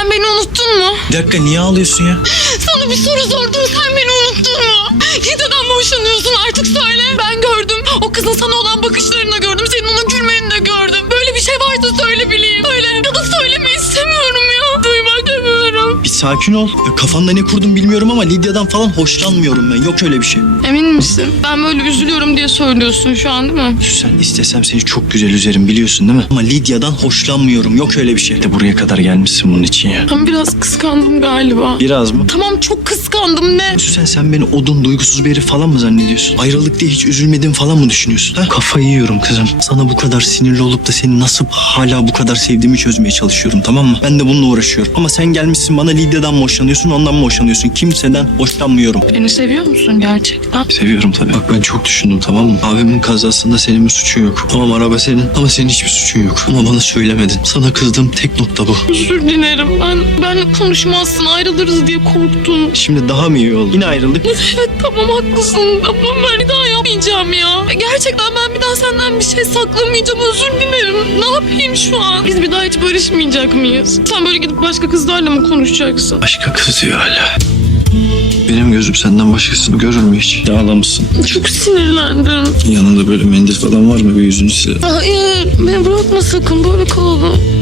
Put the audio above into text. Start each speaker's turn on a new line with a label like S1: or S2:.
S1: Sen beni unuttun mu?
S2: Bir dakika niye ağlıyorsun ya?
S1: Sana bir soru sordum sen beni unuttun mu? Lide'den mi hoşlanıyorsun artık söyle. Ben gördüm. O kızın sana olan bakışlarını
S2: sakin ol. Ya kafanda ne kurdun bilmiyorum ama Lidya'dan falan hoşlanmıyorum ben. Yok öyle bir şey.
S1: Emin misin? Ben böyle üzülüyorum diye söylüyorsun şu an değil mi?
S2: Süsen istesem seni çok güzel üzerim biliyorsun değil mi? Ama Lidya'dan hoşlanmıyorum. Yok öyle bir şey. De buraya kadar gelmişsin bunun için ya.
S1: Ben biraz kıskandım galiba.
S2: Biraz mı?
S1: Tamam çok kıskandım ne?
S2: Süsen sen beni odun duygusuz bir herif falan mı zannediyorsun? Ayrılık diye hiç üzülmedim falan mı düşünüyorsun? Ha? Kafayı yiyorum kızım. Sana bu kadar sinirli olup da seni nasıl hala bu kadar sevdiğimi çözmeye çalışıyorum tamam mı? Ben de bununla uğraşıyorum. Ama sen gelmişsin bana Lidya'dan mı hoşlanıyorsun ondan mı hoşlanıyorsun? Kimseden hoşlanmıyorum.
S1: Beni seviyor musun gerçekten?
S2: Seviyorum tabii. Bak ben çok düşündüm tamam mı? Abimin kazasında senin bir suçun yok. Tamam araba senin ama senin hiçbir suçun yok. Ama bana söylemedin. Sana kızdığım tek nokta bu.
S1: Özür dilerim. Ben benle konuşmazsın ayrılırız diye korktum.
S2: Şimdi daha mı iyi oldu? Yine ayrıldık.
S1: Evet tamam haklısın ama ben daha yapmayacağım ya. Gerçekten ben bir daha senden bir şey saklamayacağım özür dilerim. Ne yapayım şu an? Biz bir daha hiç barışmayacak mıyız? Sen böyle gidip başka kızlarla mı konuşacaksın?
S2: Başka kız diyor hala. Benim gözüm senden başkasını görür mü hiç? Ağlamışsın.
S1: Çok sinirlendim.
S2: Yanında böyle mendil falan var mı? Bir yüzünü sil.
S1: Hayır beni bırakma sakın böyle kalalım.